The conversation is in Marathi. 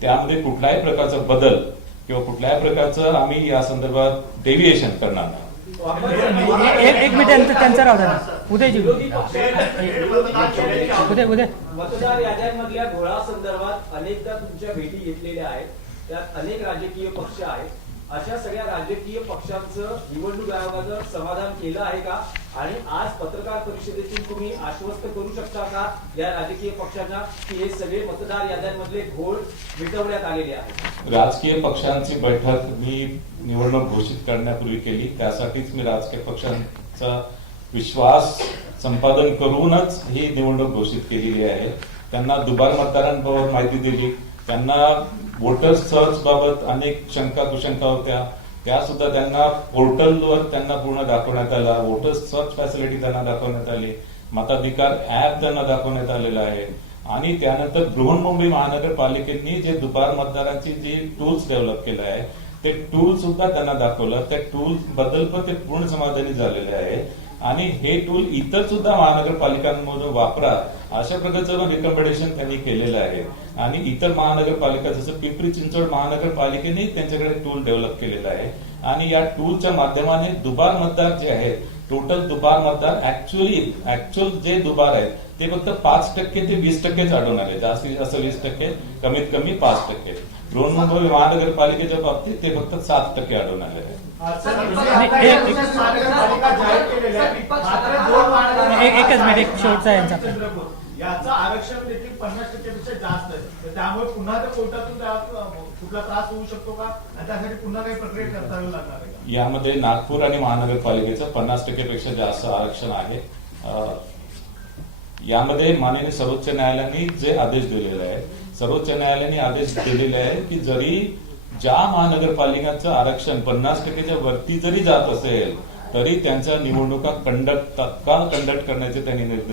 त्यामध्ये कुठल्याही प्रकारचा बदल किंवा कुठल्याही प्रकारचं आम्ही या संदर्भात डेव्हिएशन करणार नाही. एक मिनिट त्यांचा राहू द्या. उदयजी उदय मतदार याद्यांमधल्या घोळासंदर्भात अनेकदा तुमच्या भेटी घेतलेल्या आहेत. त्यात अनेक राजकीय पक्ष आहेत. अशा सगळ्या राजकीय पक्षांचं निवडणूक आयोगानं समाधान केलं आहे का? आणि आज पत्रकार परिषदेतून तुम्ही आश्वस्त करू शकता का या राजकीय पक्षांना की हे सगळे मतदार याद्यांमधले घोळ मिटवण्यात आलेले आहेत? राजकीय पक्षांची बैठक मी निवडणूक घोषित करण्यापूर्वी केली. त्यासाठीच मी राजकीय पक्षांचा विश्वास संपादन करूनच ही निवडणूक घोषित केलेली आहे. त्यांना दुबार मतदारांबाबत माहिती दिली. त्यांना वोटर सर्च बाबत अनेक शंका कुशंका होत्या, त्या सुद्धा त्यांना पोर्टलवर त्यांना पूर्ण दाखवण्यात आला. वोटर सर्च फॅसिलिटी त्यांना दाखवण्यात आली. मताधिकार ऍप त्यांना दाखवण्यात आलेला आहे. आणि त्यानंतर बृहन्मुंबई महानगरपालिकेने जे दुबार मतदारांची जी टूल्स डेव्हलप केले आहे ते टूल सुद्धा त्यांना दाखवलं. त्या टूल बद्दल पण ते पूर्ण समाधानी झालेले आहे. आणि हे टूल इतर सुद्धा महानगरपालिकांमधून वापरा अशा प्रकारचं रिकमेंडेशन त्यांनी केलेलं आहे. आणि इतर महानगरपालिका जसं पिंपरी चिंचवड महानगरपालिकेने त्यांच्याकडे टूल डेव्हलप केलेला आहे. आणि या टूलच्या माध्यमाने दुबार मतदार जे आहेत, टोटल दुबार मतदार ऍक्च्युअल जे दुबार आहेत ते फक्त 5% ते 20%च आढळून आले. जास्तीत जास्त 20%, कमीत कमी 5%. बृहन्मुंबई महानगरपालिकेच्या बाबतीत ते फक्त 7% आढळून आले आहेत. एकच मिनिट शेवटचा यांचा याचं आरक्षण देखील 50%पेक्षा जास्त आहे. त्यामुळे पुन्हा त्या कोर्टातून कुठला त्रास होऊ शकतो का? आणि त्यासाठी पुन्हा काही प्रक्रिया करावी लागणार आहे का? यामध्ये नागपूर आणि महानगरपालिकेचं 50% पेक्षा जास्त आरक्षण आहे. यामध्ये माननीय सर्वोच्च न्यायालयाने जे आदेश दिलेले आहे, सर्वोच्च न्यायालयाने आदेश दिलेले आहे की जरी ज्या महानगरपालिकांचं आरक्षण 50%च्या वरती जरी जात असेल तरी त्यांच्या निवडणुका तत्काळ कंडक्ट करण्याचे त्यांनी निर्देश